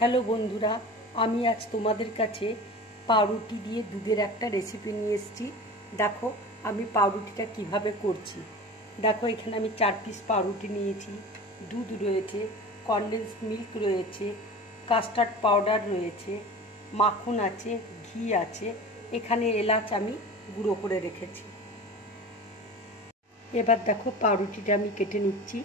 Hello বন্ধুরা, আমি আজ তোমাদের কাছে পাউরুটি দিয়ে দুধের একটা রেসিপি নিয়ে এসেছি। দেখো আমি পাউরুটিটা কিভাবে করছি। দেখো এখানে আমি 4 পিস পাউরুটি নিয়েছি, দুধ রয়েছে, কনডেন্স মিল্ক রয়েছে, কাস্টার্ড পাউডার রয়েছে, মাখন আছে, ঘি আছে, এখানে এলাচ আমি গুঁড়ো করে রেখেছি। এবার দেখো পাউরুটিটা আমি কেটে নিচ্ছি।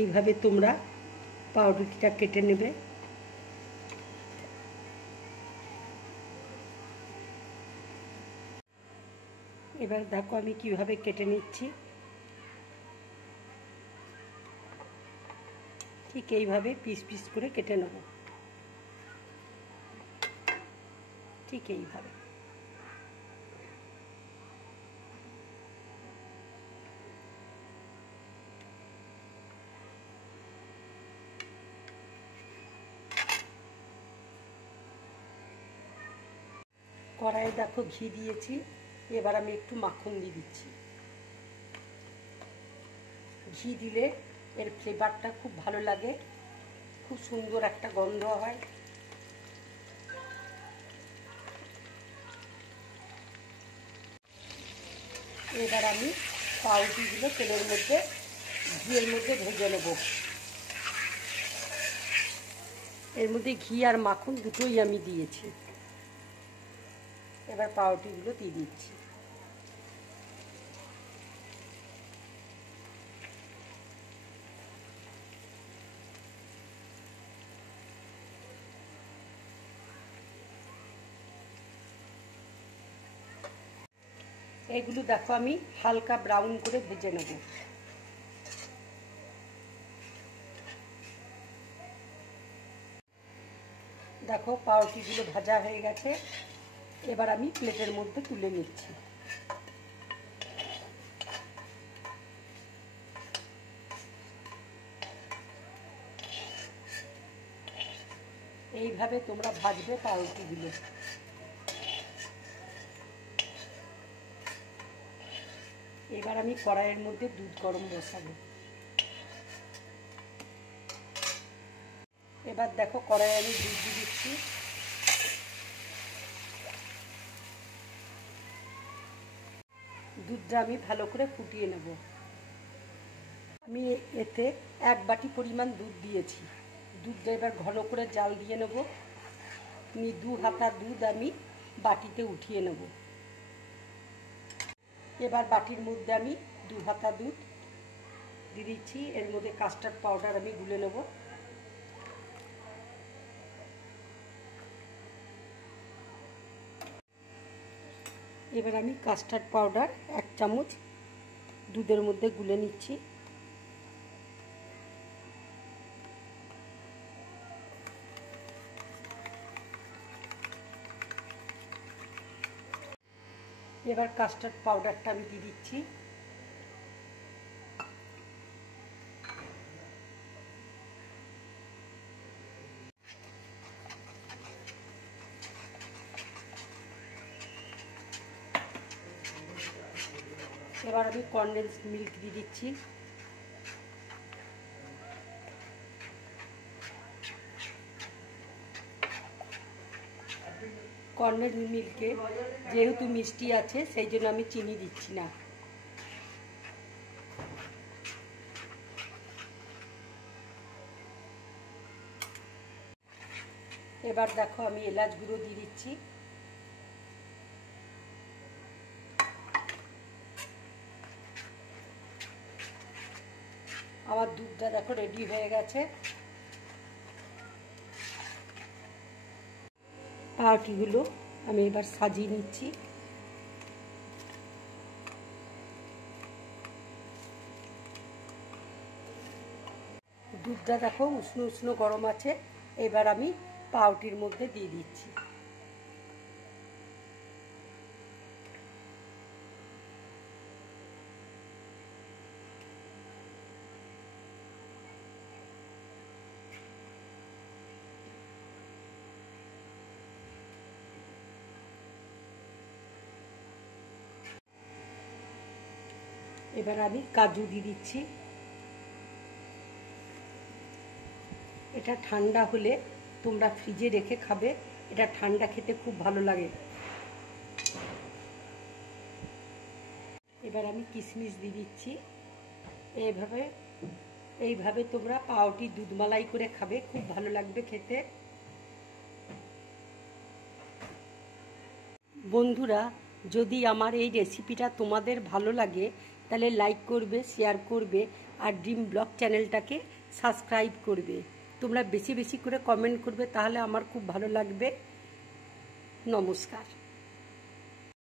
এইভাবে তোমরা পাউরুটিটা কেটে নেবে। এবার দেখো আমি কিভাবে কেটে নিচ্ছি। ঠিক এইভাবে পিস পিস করে কেটে নেব, ঠিক এইভাবে। কড়াইয়ে দেখো ঘি দিয়েছি, এবার আমি একটু মাখন দিয়ে দিচ্ছি। ঘি দিলে এর ফ্লেভারটা খুব ভালো লাগে, খুব সুন্দর একটা গন্ধ হয়। এবার আমি পাউরুটিগুলো তেলের মধ্যে, ঘিয়ের মধ্যে ভেজে নেব। এর মধ্যে ঘি আর মাখন দুটোই আমি দিয়েছি। এবার পাউরুটিগুলো দিয়ে দিচ্ছি। এগুলো দেখো আমি হালকা ব্রাউন করে ভেজে নেব। দেখো পাউরুটিগুলো ভাজা হয়ে গেছে, এবার আমি প্লেটের মধ্যে তুলে নিচ্ছি। এইভাবে তোমরা ভাজবে পাউরুটিগুলো। এবার আমি কড়াইয়ের মধ্যে দুধ গরম বসাবো। এবার দেখো কড়াইয়ে আমি দুধ দিয়ে দিচ্ছি। দুধটা আমি ভালো করে ফুটিয়ে নেব। আমি এতে 1 বাটি পরিমাণ দুধ দিয়েছি। দুধটা এবার ঘন করে জাল দিয়ে নেব। আমি 2 হাতা দুধ আমি বাটিতে উঠিয়ে নেব। এবার বাটির মধ্যে আমি 2 হাতা দুধ দিয়ে দিচ্ছি। এর মধ্যে কাস্টার্ড পাউডার আমি গুলে নেব। এবার আমি কাস্টার্ড পাউডার 1 চামচ দুধের মধ্যে গুলে নিচ্ছি। এবার কাস্টার্ড পাউডারটা আমি দিয়ে দিচ্ছি। এবার আমি কনডেন্স মিল্ক দিয়ে দিচ্ছি। কনডেন্স মিল্কে যেহেতু মিষ্টি আছে সেই জন্য আমি চিনি দিচ্ছি না। এবার দেখো আমি এলাচ গুঁড়ো দিয়ে দিচ্ছি। আমার দুধটা দেখো রেডি হয়ে গেছে। পাউরুটিগুলো আমি এবার সাজিয়ে নিচ্ছি। দুধটা দেখো উষ্ণ উষ্ণ গরম আছে, এবার আমি পাউরুটির মধ্যে দিয়ে দিচ্ছি। এবার আমি কাজু দিয়ে দিচ্ছি। এটা ঠান্ডা হলে তোমরা ফ্রিজে রেখে খাবে, এটা ঠান্ডা খেতে খুব ভালো লাগে। এবার আমি কিশমিশ দিয়ে দিচ্ছি। এইভাবে তোমরা পাউরুটি দুধ মালাই করে খাবে, খুব ভালো লাগবে খেতে। বন্ধুরা, যদি আমার এই রেসিপিটা তোমাদের ভালো লাগে তাহলে লাইক করবে, শেয়ার করবে আর ড্রিম ব্লগ চ্যানেলটাকে সাবস্ক্রাইব করবে। তোমরা বেশি বেশি করে কমেন্ট করবে, তাহলে আমার খুব ভালো লাগবে। নমস্কার।